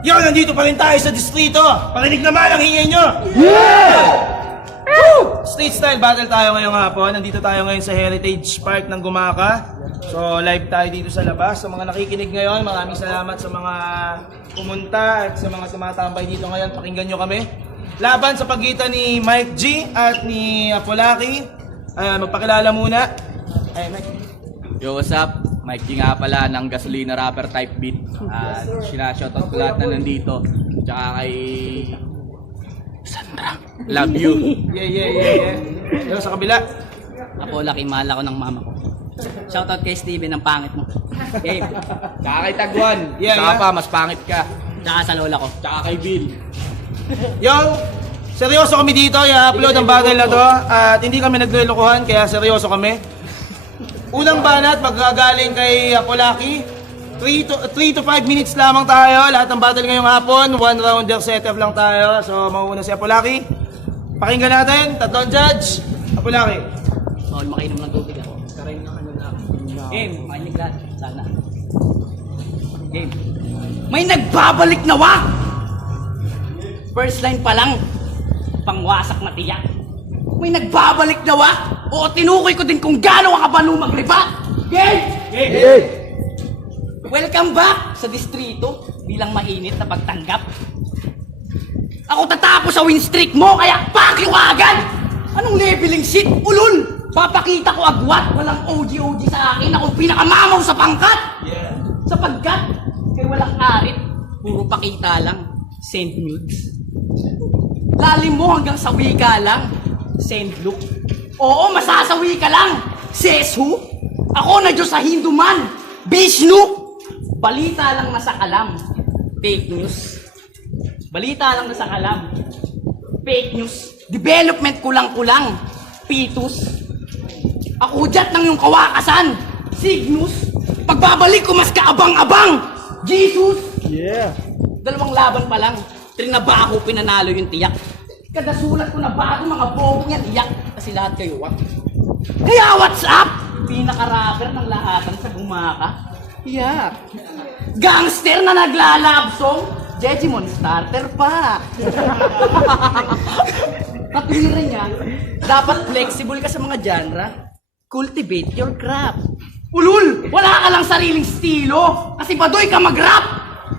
Yo, nandito pa rin tayo sa distrito. Parinig naman ang hingay nyo. Yeah! Woo! Street style battle tayo ngayong hapon. Nandito tayo ngayon sa Heritage Park ng Gumaka. So live tayo dito sa labas. Sa mga nakikinig ngayon, maraming salamat sa mga pumunta at sa mga tumatambay dito ngayon. Pakinggan nyo kami. Laban sa pagitan ni Mike G at ni Apolaki. Magpakilala muna. Ay, Mike. Yo, what's up? Mike G nga pala ng Gasolina Rapper Type Beat. At sinashoutout ko lahat na nandito. Tsaka kay Sandra. Love you. Yeah. Yo, sa kabila. Ako, laki mahal ako ng mama ko. Shoutout kay Steven, ang pangit mo. Game. Tsaka kay Tagwan. Yeah, Tsaka yeah. pa, mas pangit ka. Tsaka sa lola ko. Tsaka kay Bill. Yo, seryoso kami dito. I-upload ang bagay na to. At hindi kami naglulukuhan, kaya seryoso kami. Unang banat, magagaling kay Apolaki. 3 to 5 minutes lamang tayo. Lahat ng battle ngayong hapon. 1 rounder setup lang tayo. So, mauuna si Apolaki. Pakinggan natin. Tatlong judge. Apolaki. Bawal makainom ng tubig ako. Karin na kanila. Game, makinig lahat. Sana. Game. May nagbabalik na wak! First line pa lang. Pangwasak na tiyak. May nagbabalik na wak! Oo, tinukoy ko din kung gaano ka ba nung magriba! Game! Welcome back sa distrito bilang mainit na pagtanggap. Ako tatapos sa win streak mo, kaya fuck you agad! Anong leveling shit? Ulul! Papakita ko agwat! Walang OG sa akin, akong pinakamamaw sa pangkat! Yeah. Sapagkat, kay walang arit, puro pakita lang, send nudes. Lalim mo hanggang sa wika lang, send look. Oo, masasawi ka lang, says who? Ako na Diyos sa Hindu man, Vishnu! Balita lang na sa kalam, fake news. Balita lang na sa kalam, fake news. Development kulang-kulang, pitus. Ako dyan ng yung kawakasan, signus. Pagbabalik ko mas kaabang-abang, Jesus. Yeah. Dalawang laban pa lang, trinaba ako pinanalo yung tiyak. Kada sulat ko na bago mga bobong yan iyak, kasi lahat kayo wak. Kaya what's up? Pinaka-rapper ng lahatan sa Gumaka. Yeah. Gangster na naglalab song, Jejimon starter pa. Katwiran niya, dapat flexible ka sa mga genre. Cultivate your craft. Ulul! Wala ka lang sariling estilo! Kasi badoy ka mag-rap!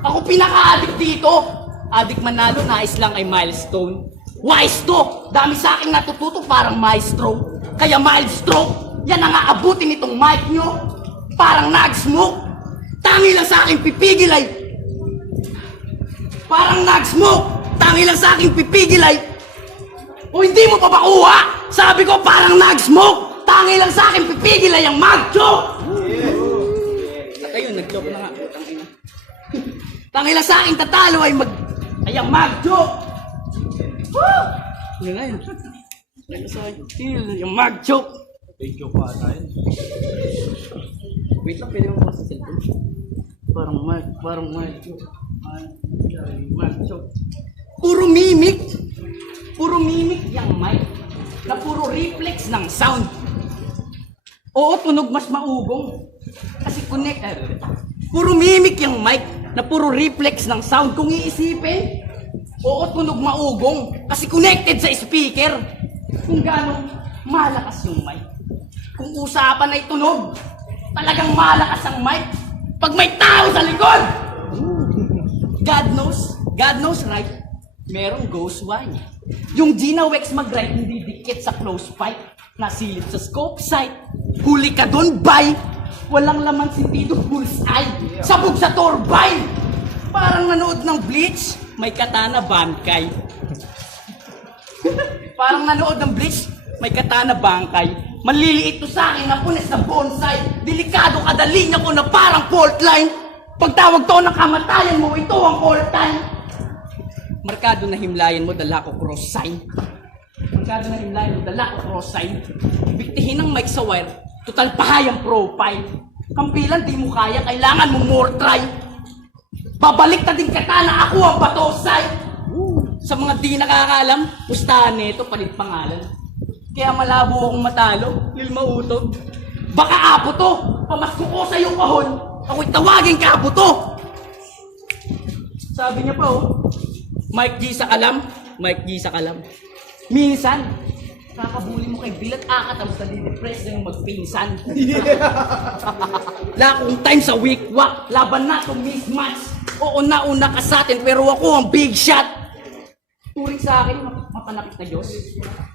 Ako pinaka-addict dito! Addict manalo, nais lang ay milestone. Wise to! Dami sa akin natututo parang maestro. Kaya mild stroke, yan ang aabutin itong mic nyo. Parang nag-smoke. Tangi lang sa akin pipigil ay... Parang nag-smoke. Tangi lang sa akin pipigil ay... O hindi mo pa makuha? Sabi ko parang nag-smoke. Tangi lang sa akin pipigil ay ang mag-joke. Ayun, nag-joke na nga. Tangi lang sa akin tatalo ay ay ang mag-joke. Woo! Yun nga yun. Tangi sa akin tatalo yung mag-joke. Thank you pa tayo. Wait lang, pwede mo pa sa cellphone. Parang mag-joke. Mag-joke. Puro mimic yung mic na puro reflex ng sound. Oo, tunog mas maugong. Kasi puro mimic yung mic na puro reflex ng sound. Kung iisipin, oo, tunog maugong. Kasi connected sa speaker. Kung gano'ng malakas yung mic. Kung usapan ay tunog, talagang malakas ang mic. Pag may tao sa likod! God knows right? Merong ghost wine. Yung Gina Wex mag-right, hindi dikit sa close fight. Nasilip sa scope sight. Huli ka doon, bay! Walang laman sentido, bullseye. Sabog sa turbine! Parang nanood ng Bleach, may katana bangkay. Parang nanood ng Bleach, may katana bangkay. Maliliit to sa akin na punes na bonsai. Delikado kada linya ko na parang fault line. Pagtawag to ng kamatayan mo, ito ang all time. Markado na himlayan mo, dala ko cross sign. Markado na himlayan mo, dala ko cross sign. Biktihin ng mic sa wire, total pahayang profile. Kampilan, di mo kaya, kailangan mo more try. Babalik na din katana, ako ang batosay. Sa mga di nakakaalam, pustahan nito, palit pangalan. Kaya malabo akong matalo, lil mautog. Baka apo to, pamasko ko sa iyong kahon, ako'y tawagin ka apo to. Sabi niya pa oh, Mike G sa kalam, Mike G sa kalam. Minsan, kakabuli mo kay Bill at akatapos na din-depress na yung magpinsan. Lakong time sa week, wak, laban na to mismatch. Oo, nauna ka sa atin, pero ako ang big shot. Turing sa akin, mapanakit na Diyos.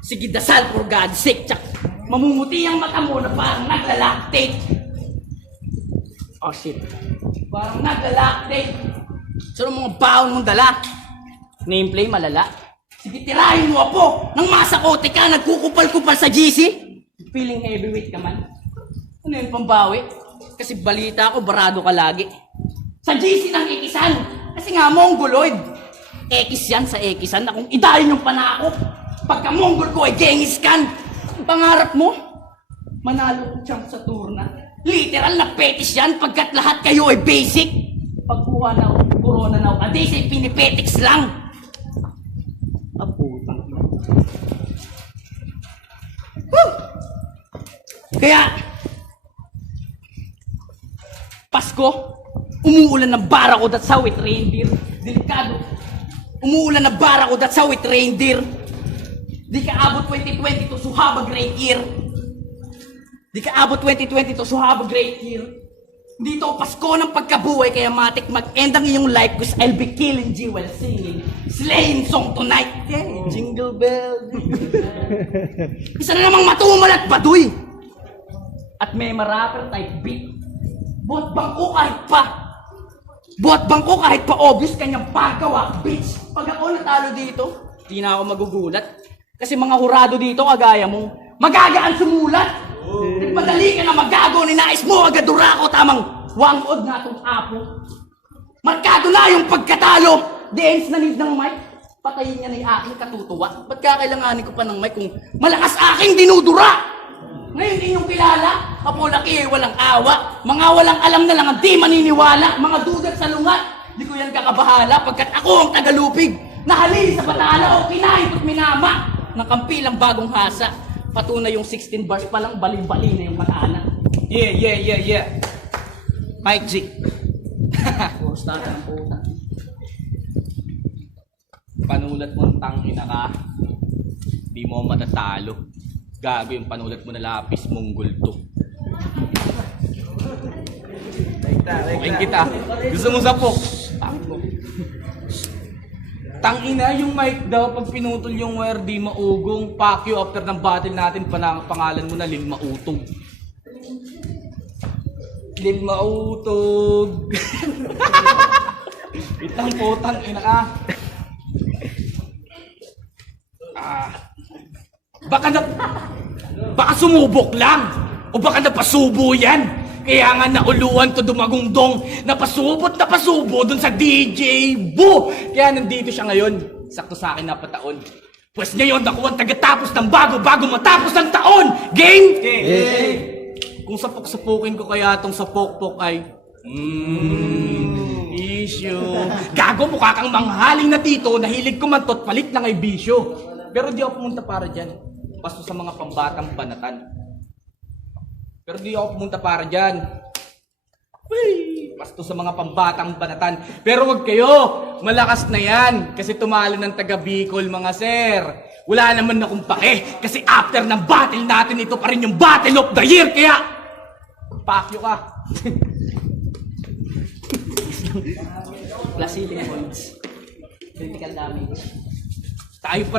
Sige, dasal for God's sake, tsak. Mamumuti ang mata mo na parang naglalactate. Oh shit. Parang naglalactate. Sino mga baon mong dala? Nameplay malala. Sige, tirahin mo ako. Nang masakote ka, nagkukupal-kupal sa GC. Feeling heavyweight ka man. Ano yung pambawi? Kasi balita ko, barado ka lagi. Sa GC ng ikisan. Kasi nga, mongoloid. Ekis yan sa ekisan na kung idahin yung panakop. Pagka monggol ko ay Genghis Khan. Pangarap mo, manalo ko champ sa turna. Literal na fetish yan pagkat lahat kayo ay basic. Pagkuha na corona na adis ay pinipetics lang. Aputang. Kaya, Pasko, umuulan ng Barracuda at sa with reindeer. Delikado. Umuulan ng Barracuda at sa with reindeer. Di ka abot 2022, so have a great year. Di ka abot 2022, so have a great year. Dito, Pasko ng pagkabuhay, kaya matik mag-end ang iyong life because I'll be killing G while singing sleighing song tonight. Yeah, jingle bell. Isa na namang matumal at baduy. At may marapper type beat. Buhat bangko kahit pa. Buhat bangko kahit pa obvious kanyang paggawa, bitch. Pag ako natalo dito, di na ako magugulat. Kasi mga hurado dito, kagaya mo, magagaan sumulat. Madali ka na magago, ninais mo agad durako, tamang wangod na itong apo. Markado na yung pagkatalo. The ends na need ng mic. Patayin niya na yung aking katutuwa. Ba't kakailanganin ko pa ng mic kung malakas aking dinudura? Ngayon inyong kilala, kapulaki ay walang awa. Mga walang alam na lang ang di maniniwala. Mga dugat sa lungat, di ko yan kakabahala pagkat ako ang tagalupig. Nahalili sa batala o kinahit at minama. Nakampilang bagong hasa. Patunay yung 16 bars pa lang, bali-bali na yung matana. Yeah. Mike G. Basta ka ng puta. Panulat mo ng tangina ka, di mo matatalo. Gago yung panulat mo na lapis mong gulto. Okay kita. Gusto mo sapok? Tangina yung mic daw, pag pinutol yung wire di maugong. Fuck you, after ng battle natin, pangalan mo na Lil Mautog. Lil Mautog. Itang putang ina ka. Baka sumubok lang. O baka napasubo yan. Kaya nga nauluan to dumagungdong. Napasubo dun sa DJ Boo. Kaya nandito siya ngayon. Sakto sa akin napataon. Pues ngayon ako ang tagatapos ng bago matapos ang taon. Game? Game. Kung sapok-sapukin ko kaya tong sapok-pok ay issue. Gago, mukha kang manghaling na tito. Nahilig kumantot, palit lang ay bisyo. Pero di ako pumunta para dyan. Pasto sa mga pambatang banatan. Pero di ako pumunta para dyan. Pasto sa mga pambatang banatan. Pero wag kayo, malakas na yan. Kasi tumalo ng taga Bicol, mga sir. Wala naman akong pake. Kasi after ng battle natin, ito pa rin yung battle of the year. Kaya, pakyo ka. Plus healing points. Critical damage. Tayo pa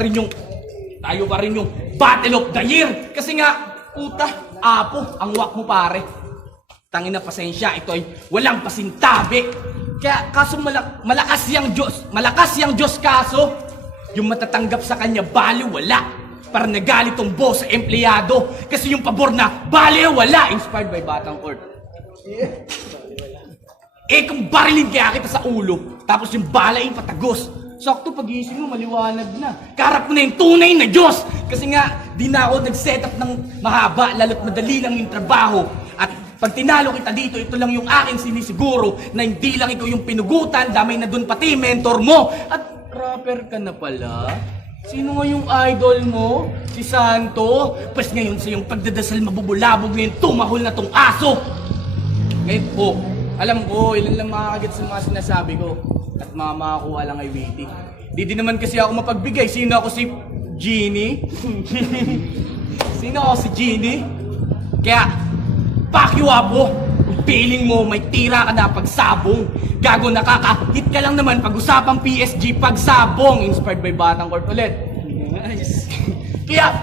rin yung battle of the year. Kasi nga, puta, apo, ang wak mo pare. Tangina pasensya, ito ay walang pasintabi. Kaya kaso malakas yang Diyos kaso. Yung matatanggap sa kanya, bali wala. Para nagalit tong boss sa empleyado. Kasi yung pabor na, bali wala. Inspired by Batang Court. Eh kung barilin kaya kita sa ulo, tapos yung bala yung patagos. Sakto pag-iisip mo, maliwanag na. Karap mo na yung tunay na Diyos. Kasi nga, di na ako nag-set up ng mahaba, lalo't madali lang yung trabaho. At pag tinalo kita dito, ito lang yung aking sinisiguro na hindi lang ikaw yung pinugutan, damay na dun pati mentor mo. At rapper ka na pala? Sino nga yung idol mo? Si Santo? Pues ngayon sa yung pagdadasal mabubulabog na yung tumahol na tong aso. Ngayon po, alam ko, ilan lang makakagat sa mga sinasabi ko. at makakuha lang ay waiting. Di din naman kasi ako mapagbigay. Sino ako si Genie? Sino ako si Genie? Kaya, fuck you, Apo! Kung feeling mo may tira ka na pagsabong, gago nakaka-hit ka lang naman pag-usapang PSG pagsabong. Inspired by Batang Court ulit. Nice. Kaya,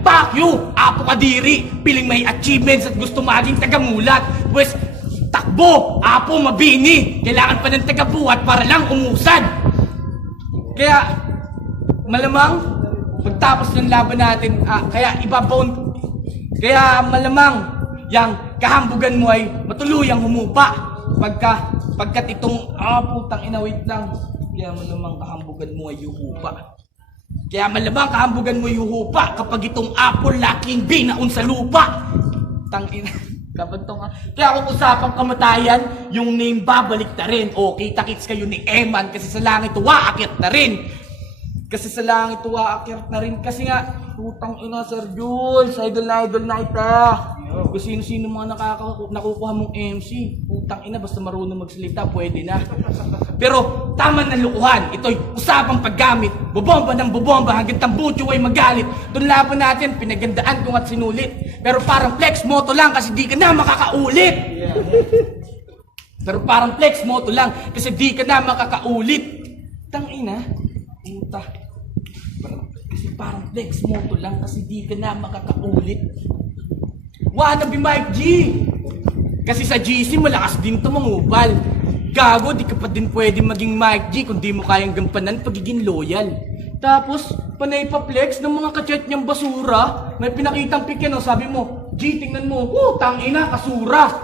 fuck you, Apo Kadiri! Piling may achievements at gusto maging tagamulat. Pues, takbo, Apo Mabini! Kailangan pa ng tagabuhat para lang umusad! Kaya, malamang, magtapos ng laban natin, kaya malamang, yang kahambugan mo ay matuluyang humupa. Pagkat itong, putang ina, wait lang. Kaya malamang kahambugan mo ay huhupa. Kaya malamang kahambugan mo ay huhupa kapag itong apple laking binaon sa lupa. Tangina. Kaya kung usapang kamatayan, yung name babalik na rin. O, kita-kits kayo ni Eman kasi sa langit uwaakit na rin. Kasi nga, putang ina, Sir Jules, idol na ita. Kung sino-sino mga nakukuha mong MC, putang ina, basta marunong magsalita, pwede na. Pero, tama na lukuhan. Ito'y usapang paggamit. Bobomba ng bobomba hanggang tambucho ay magalit. Doon laban natin, pinagandaan kong at sinulit. Pero parang flex moto lang kasi di ka na makakaulit. Tangina, puta. Kasi parang flex moto lang kasi di ka na makakaulit. Wanna be Mike G! Kasi sa GC malakas din to mangupal. Gago, di ka pa din pwede maging Mike G kung di mo kayang gampanan pagiging loyal. Tapos, panay pa flex ng mga kachet niyang basura. May pinakitang pick yan, sabi mo, G, tingnan mo, tangina, kasura.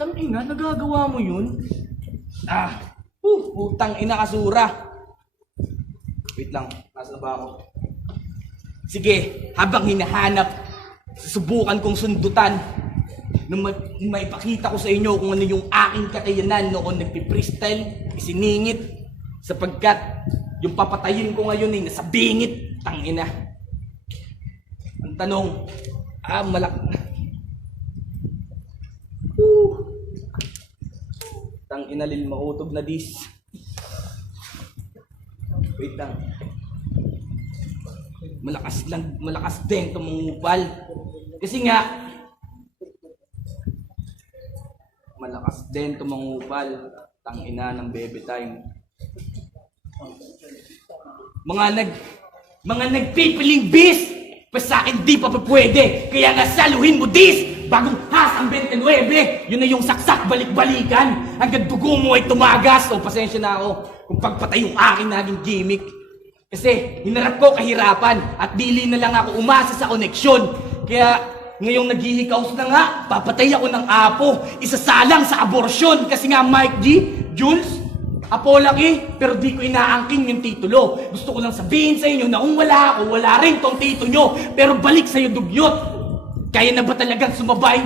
Tangina, nagagawa mo yun? Tangina, kasura. Wait lang, nasa ba ako? Sige, habang hinahanap, susubukan kong sundutan nung maipakita ko sa inyo kung ano yung aking kakayanan noon nagpi-freestyle, isiningit, sapagkat yung papatayin ko ngayon ay nasa bingit, tangina. Ang tanong, tangina lil mautog na dis. Wait lang. Malakas din tumungupal. Kasi nga, malakas din tumungupal. Tangina ng baby time. Mga nagpipiling bis! Pa sa akin di pa pwede. Kaya nga saluhin mo dis! Bagong hasang 29! Yun na yung saksak balik-balikan. Hanggang dugo mo ay tumagas. O pasensya na ako kung pagpatay yung akin naging gimmick. Kasi hinarap ko kahirapan at dili na lang ako umasa sa koneksyon. Kaya ngayong naghihikaos na nga, papatay ako ng apo. Isasalang sa abortion. Kasi nga Mike G, Jules, apo laki, pero di ko inaangking yung titulo. Gusto ko lang sabihin sa inyo na kung wala ako, wala rin tong tito nyo. Pero balik sa'yo dugyot. Kaya na ba talagang sumabay?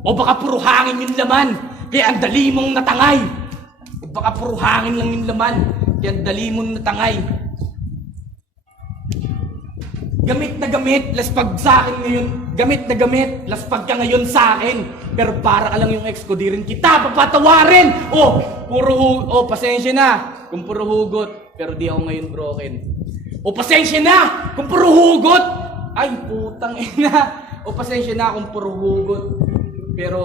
O baka puro hangin yung laman? Kaya ang dali mong natangay. O baka puro hangin lang yung laman? Kaya ang dali mong natangay. Gamit na gamit, laspag sa akin ngayon. Gamit na gamit, laspag ka ngayon sa akin. Pero para ka lang yung ex ko, di rin kita papatawarin. Pasensya na kung puro hugot, pero di ako ngayon broken. Pasensya na kung puro hugot. Ay, putang ina. Pasensya na kung puro hugot, pero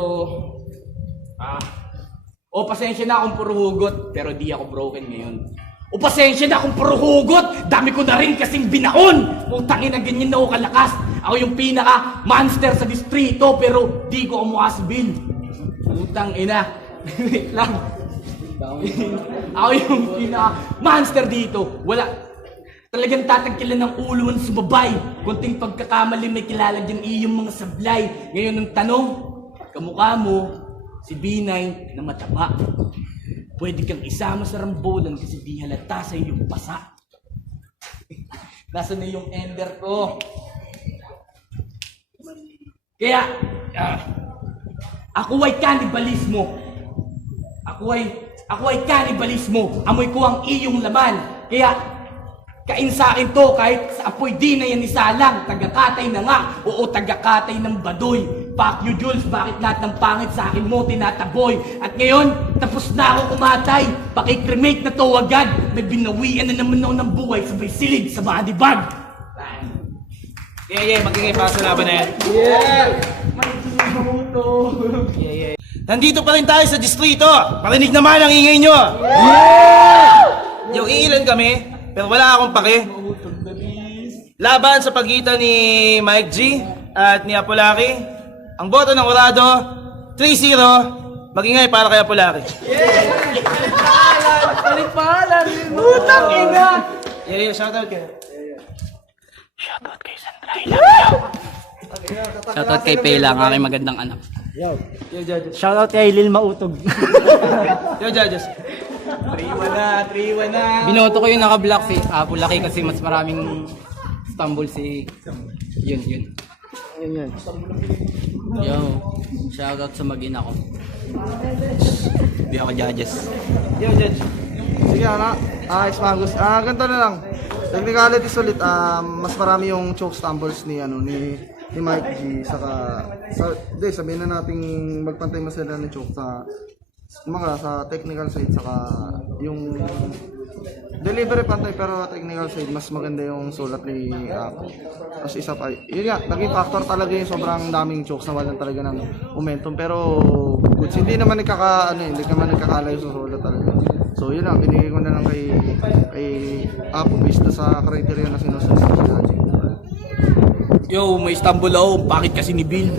pasensya na kung puro hugot, pero di ako broken ngayon. Pasensya na kung puro hugot, dami ko na rin kasing binaon. Putang ina, ganyan na ako kalakas. Ako yung pinaka-monster sa distrito, pero di ko umukha si Bill. Putang ina. Wait lang. Ako yung pinaka-monster dito. Wala. Talagang tatagkilan ng ulo ng sumabay. Kunting pagkakamali may kilala dyan iyong mga sablay. Ngayon ang tanong, kamukha mo si Binay na mataba. Pwede kang isama sa rambulan kasi di halata sa iyong pasa. Nasaan na yung ender ko? Kaya, ako ay kanibalismo. Ako ay kanibalismo. Amoy ko ang iyong laman. Kaya, kain sa akin to kahit sa apoy di na yan isalang. Tagakatay na nga. Oo, tagakatay ng badoy. Fuck you, Jules. Bakit lahat ng pangit sa akin mo tinataboy? At ngayon, tapos na ako kumatay. Pakikremate na to agad. May binawian na naman ako ng buhay sabay silid sa mga dibag. Yeah, magiging paso laban na yan. Nandito pa rin tayo sa distrito. Parinig naman ang ingay nyo. Yung iilan kami, pero wala akong pake. Laban sa pagitan ni Mike G at ni Apolaki. Ang boto ng Orado, 3-0. Magingay para kay Apolaki. Palipalan! Utang ina! Yeah, shoutout kayo. Shoutout kay Pela, ang aking magandang anak. Yo, judges. Shoutout kay Lil Mautog. Yo, judges. 3-1 na. Binoto ko yung naka-black si Apolaki kasi mas maraming stumble si... Yun. Yo, shoutout sa mag-ina ko. Di ako judges. Yo, judge. Sige, Ismagos. Ganito na lang. Technicalities ulit, mas marami yung choke stumbles ni Mike G, sabihin na nating magpantay mas sila ng choke sa technical side, saka yung delivery pantay, pero technical side mas maganda yung sulat ni as isa pa. Yun nga, naging factor talaga yung sobrang daming chokes na walang talaga ng momentum, pero goods, hindi naman nagkakalayo sa sulat talaga. So yun lang, binigay ko na lang kay Apo based na sa criteria na sinusunod sa judging. Yo, may stumble ako. Bakit kasi ni Bill?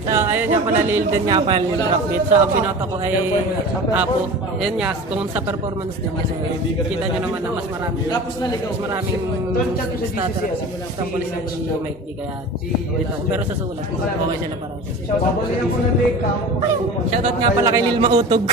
So, ayun nga pala, Lil din nga pala, Lil Rockbeat. So, ang binoto ko ay Apo. Ayun nga, kung sa performance din kasi, kita nyo naman na mas maraming stumble sa si Mike D. Kaya dito. Pero sa sulat, okay sila parang. Shoutout nga pala kay Lil Mautog.